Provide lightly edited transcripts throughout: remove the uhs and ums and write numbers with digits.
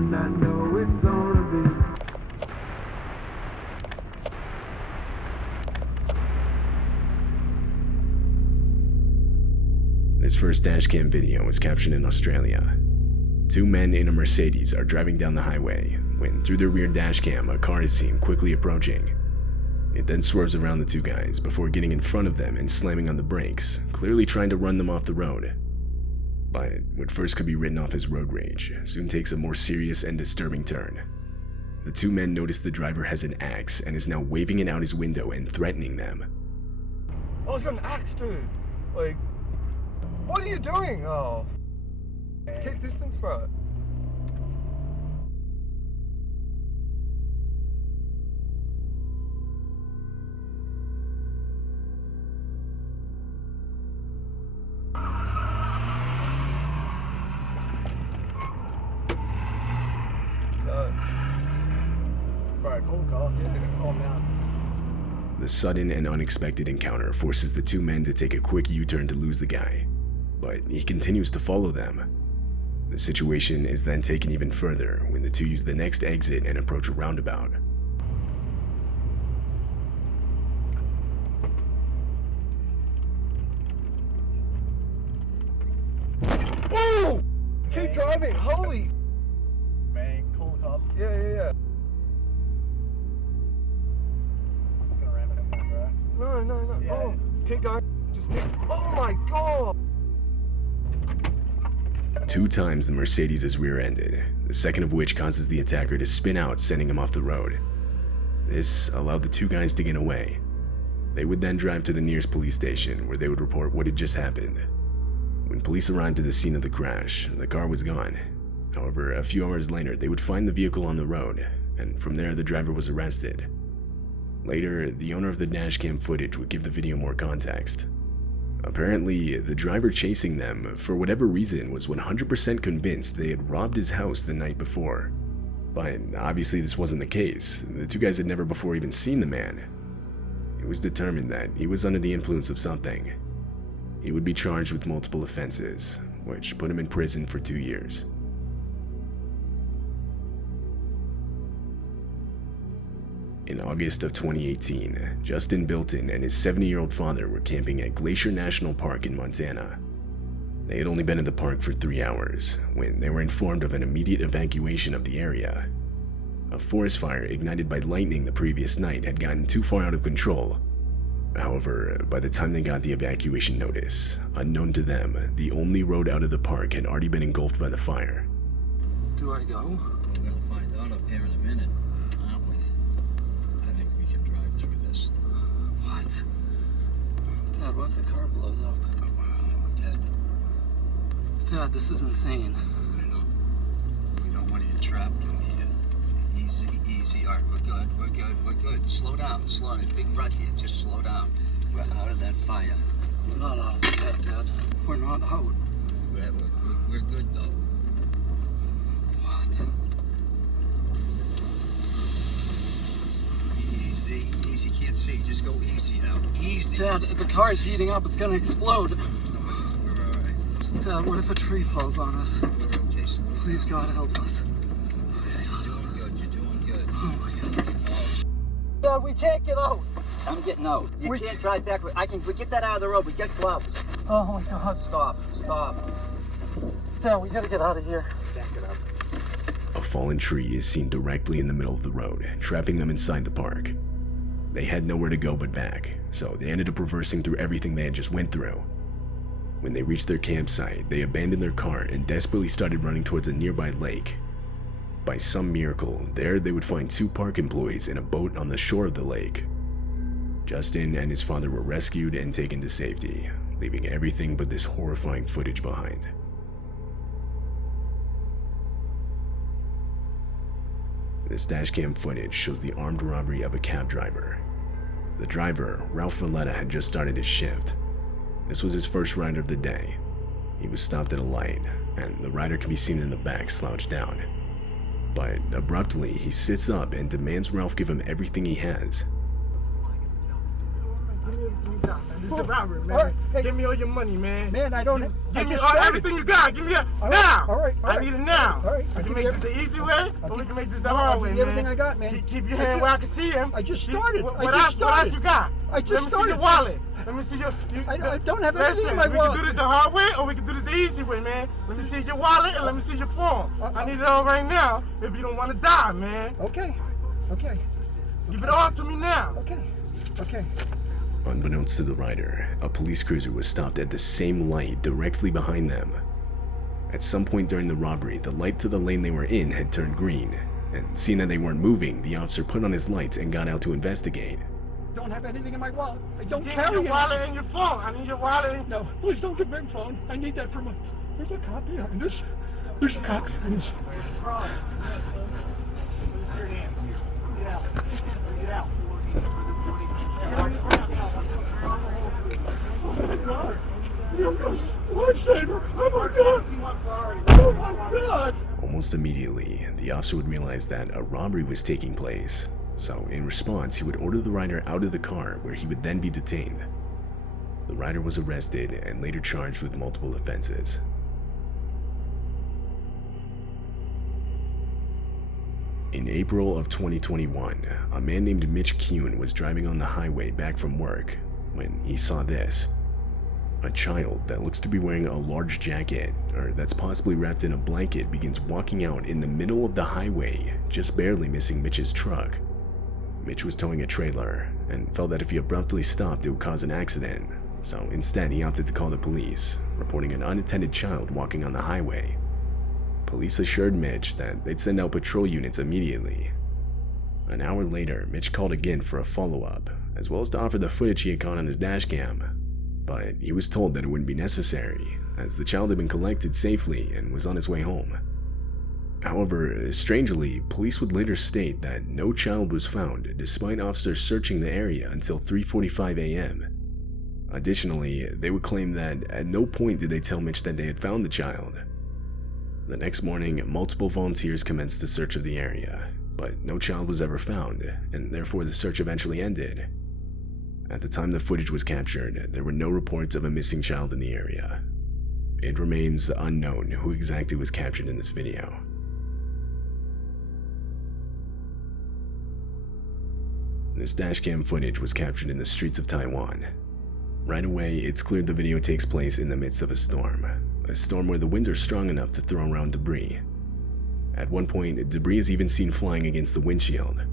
and I know it's gonna be. This first dashcam video was captured in Australia. Two men in a Mercedes are driving down the highway when, through their rear dashcam, a car is seen quickly approaching. It then swerves around the two guys before getting in front of them and slamming on the brakes, clearly trying to run them off the road. But what first could be written off as road rage soon takes a more serious and disturbing turn. The two men notice the driver has an axe and is now waving it out his window and threatening them. Oh, he's got an axe, dude. Like, what are you doing? Oh, keep distance, bro. Bro, call the cops. Calm down. The sudden and unexpected encounter forces the two men to take a quick U-turn to lose the guy, but he continues to follow them. The situation is then taken even further when the two use the next exit and approach a roundabout. Whoa! Keep driving, holy! Man, call the cops. Yeah. It's gonna ram us again, bro. No. Yeah. Oh, keep going. Just keep. Oh my god! 2 times the Mercedes is rear-ended, the second of which causes the attacker to spin out, sending him off the road. This allowed the two guys to get away. They would then drive to the nearest police station where they would report what had just happened. When police arrived at the scene of the crash, the car was gone. However, a few hours later, they would find the vehicle on the road, and from there the driver was arrested. Later, the owner of the dashcam footage would give the video more context. Apparently, the driver chasing them, for whatever reason, was 100% convinced they had robbed his house the night before. But obviously this wasn't the case. The two guys had never before even seen the man. It was determined that he was under the influence of something. He would be charged with multiple offenses, which put him in prison for 2 years. In August of 2018, Justin Bilton and his 70-year-old father were camping at Glacier National Park in Montana. They had only been in the park for 3 hours when they were informed of an immediate evacuation of the area. A forest fire ignited by lightning the previous night had gotten too far out of control. However, by the time they got the evacuation notice, unknown to them, the only road out of the park had already been engulfed by the fire. Do I go? We're gonna find out up here in a minute, aren't we? I think we can drive through this. What? Dad, what if the car blows up? We're dead. Dad, this is insane. I know. We don't want to get trapped in here. Easy. All right, we're good. Slow down. There's a big rut here. Just slow down. We're out of that fire. We're not out of the bed, Dad. We're not out. We're good, though. What? Easy. Can't see. Just go easy now. Easy. Dad, the car's heating up. It's gonna explode. We're all right. Dad, what if a tree falls on us? We're okay. Please, God, help us. You're doing good. Oh my God. Dad, we can't get out. I'm getting out. You can't drive back. We get that out of the road. We get gloves. Oh my God. Stop. Dad, we gotta get out of here. Back it up. A fallen tree is seen directly in the middle of the road, trapping them inside the park. They had nowhere to go but back, so they ended up reversing through everything they had just went through. When they reached their campsite, they abandoned their car and desperately started running towards a nearby lake. By some miracle, there they would find 2 park employees in a boat on the shore of the lake. Justin and his father were rescued and taken to safety, leaving everything but this horrifying footage behind. This dashcam footage shows the armed robbery of a cab driver. The driver, Ralph Valletta, had just started his shift. This was his first ride of the day. He was stopped at a light, and the rider can be seen in the back slouched down. But abruptly, he sits up and demands Ralph give him everything he has. This is a robbery, man. Hey, give me all your money, man. Man, I don't. Give me everything you got. Give me it now. All right. I need it now. All right. Give me make this the easy way, or we can make this the hard way, man. Everything I got, man. Keep your hand where I can see him. I just started. What else you got? I just Let me see your wallet. Let me see your... I don't have anything in my wallet. We can do this the hard way, or we can do this the easy way, man. Let me see your wallet, and let me see your phone. I need it all right now, if you don't want to die, man. Okay. Give it all to me now. Okay. Unbeknownst to the rider, a police cruiser was stopped at the same light directly behind them. At some point during the robbery, the light to the lane they were in had turned green, and seeing that they weren't moving, the officer put on his lights and got out to investigate. Don't have anything in my wallet. I don't Give carry me your it. wallet and your phone. I need your wallet. No, please don't give me my phone. I need that for my... There's a cop behind us. There's a cop behind us. Lifesaver! Oh my God! Almost immediately, the officer would realize that a robbery was taking place, so in response, he would order the rider out of the car where he would then be detained. The rider was arrested and later charged with multiple offenses. In April of 2021, a man named Mitch Kuhn was driving on the highway back from work when he saw this. A child that looks to be wearing a large jacket, or that's possibly wrapped in a blanket, begins walking out in the middle of the highway, just barely missing Mitch's truck. Mitch was towing a trailer and felt that if he abruptly stopped, it would cause an accident, so instead he opted to call the police, reporting an unattended child walking on the highway. Police assured Mitch that they'd send out patrol units immediately. An hour later, Mitch called again for a follow-up, as well as to offer the footage he had caught on his dashcam, but he was told that it wouldn't be necessary, as the child had been collected safely and was on his way home. However, strangely, police would later state that no child was found despite officers searching the area until 3:45 a.m. Additionally, they would claim that at no point did they tell Mitch that they had found the child. The next morning, multiple volunteers commenced a search of the area, but no child was ever found, and therefore the search eventually ended. At the time the footage was captured, there were no reports of a missing child in the area. It remains unknown who exactly was captured in this video. This dashcam footage was captured in the streets of Taiwan. Right away, it's clear the video takes place in the midst of a storm where the winds are strong enough to throw around debris. At one point, debris is even seen flying against the windshield.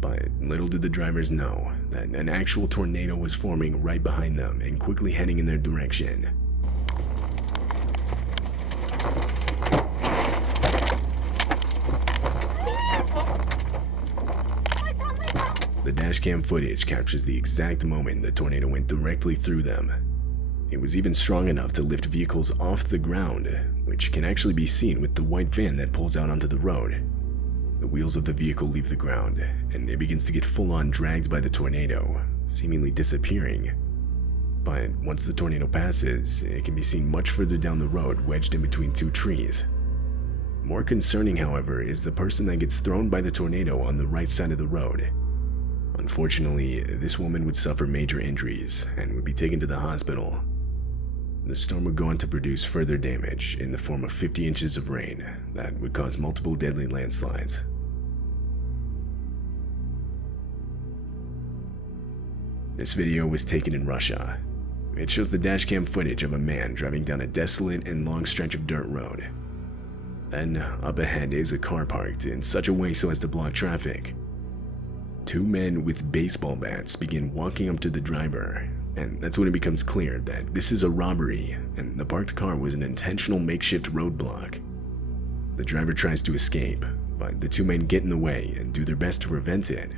But little did the drivers know that an actual tornado was forming right behind them and quickly heading in their direction. The dashcam footage captures the exact moment the tornado went directly through them. It was even strong enough to lift vehicles off the ground, which can actually be seen with the white van that pulls out onto the road. The wheels of the vehicle leave the ground, and it begins to get full-on dragged by the tornado, seemingly disappearing. But once the tornado passes, it can be seen much further down the road, wedged in between two trees. More concerning, however, is the person that gets thrown by the tornado on the right side of the road. Unfortunately, this woman would suffer major injuries and would be taken to the hospital. The storm would go on to produce further damage in the form of 50 inches of rain that would cause multiple deadly landslides. This video was taken in Russia. It shows the dashcam footage of a man driving down a desolate and long stretch of dirt road. Then, up ahead is a car parked in such a way so as to block traffic. Two men with baseball bats begin walking up to the driver, and that's when it becomes clear that this is a robbery and the parked car was an intentional makeshift roadblock. The driver tries to escape, but the two men get in the way and do their best to prevent it.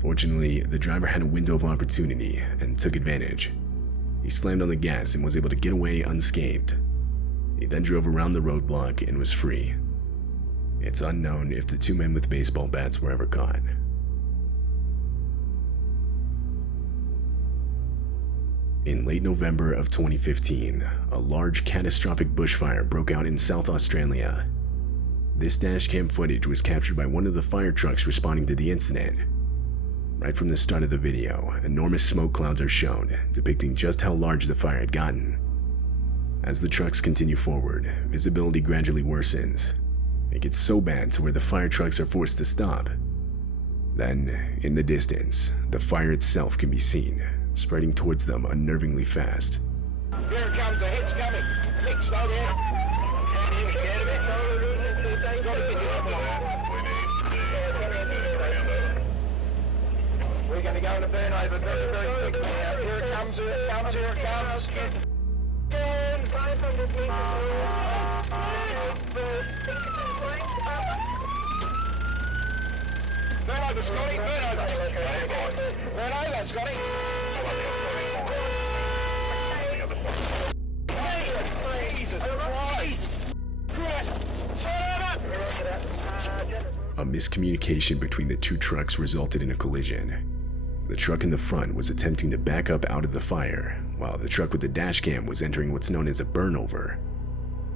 Fortunately, the driver had a window of opportunity and took advantage. He slammed on the gas and was able to get away unscathed. He then drove around the roadblock and was free. It's unknown if the two men with baseball bats were ever caught. In late November of 2015, a large catastrophic bushfire broke out in South Australia. This dashcam footage was captured by one of the fire trucks responding to the incident. Right from the start of the video, enormous smoke clouds are shown, depicting just how large the fire had gotten. As the trucks continue forward, visibility gradually worsens. It gets so bad to where the fire trucks are forced to stop. Then, in the distance, the fire itself can be seen, spreading towards them unnervingly fast. Here it comes, the hitch coming. Nick, slow down. We're going to go in a burn over very, very quickly now. Here it comes, here it comes, here it comes. Burn! 500 meters. Burn over, Scotty, burn over. Burn over, Scotty. A miscommunication between the two trucks resulted in a collision. The truck in the front was attempting to back up out of the fire, while the truck with the dashcam was entering what's known as a burnover.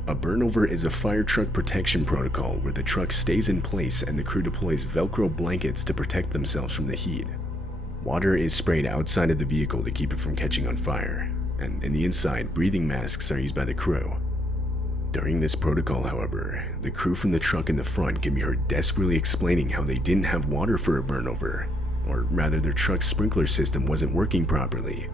A burnover is a fire truck protection protocol where the truck stays in place and the crew deploys Velcro blankets to protect themselves from the heat. Water is sprayed outside of the vehicle to keep it from catching on fire, and in the inside, breathing masks are used by the crew. During this protocol, however, the crew from the truck in the front can be heard desperately explaining how they didn't have water for a burnover, or rather their truck's sprinkler system wasn't working properly.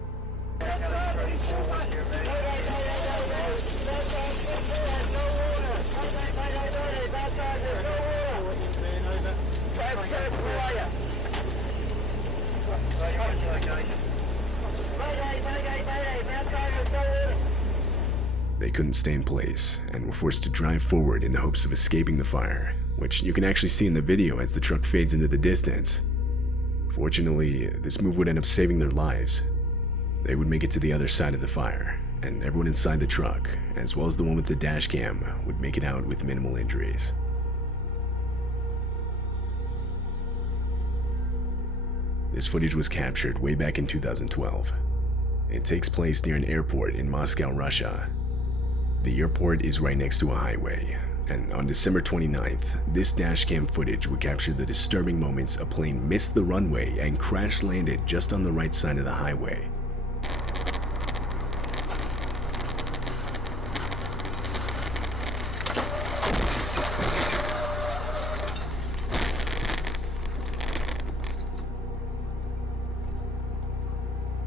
They couldn't stay in place and were forced to drive forward in the hopes of escaping the fire, which you can actually see in the video as the truck fades into the distance. Fortunately, this move would end up saving their lives. They would make it to the other side of the fire, and everyone inside the truck, as well as the one with the dash cam, would make it out with minimal injuries. This footage was captured way back in 2012. It takes place near an airport in Moscow, Russia. The airport is right next to a highway, and on December 29th, this dashcam footage would capture the disturbing moments a plane missed the runway and crash-landed just on the right side of the highway.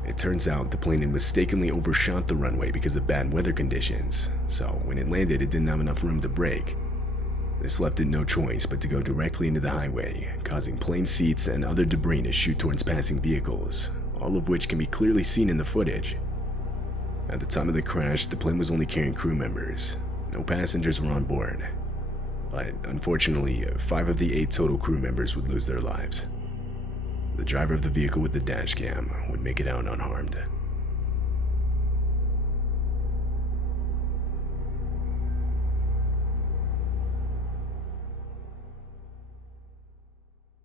It turns out the plane had mistakenly overshot the runway because of bad weather conditions, so when it landed it didn't have enough room to brake. This left it no choice but to go directly into the highway, causing plane seats and other debris to shoot towards passing vehicles, all of which can be clearly seen in the footage. At the time of the crash, the plane was only carrying crew members. No passengers were on board. But unfortunately, 5 of the 8 total crew members would lose their lives. The driver of the vehicle with the dashcam would make it out unharmed.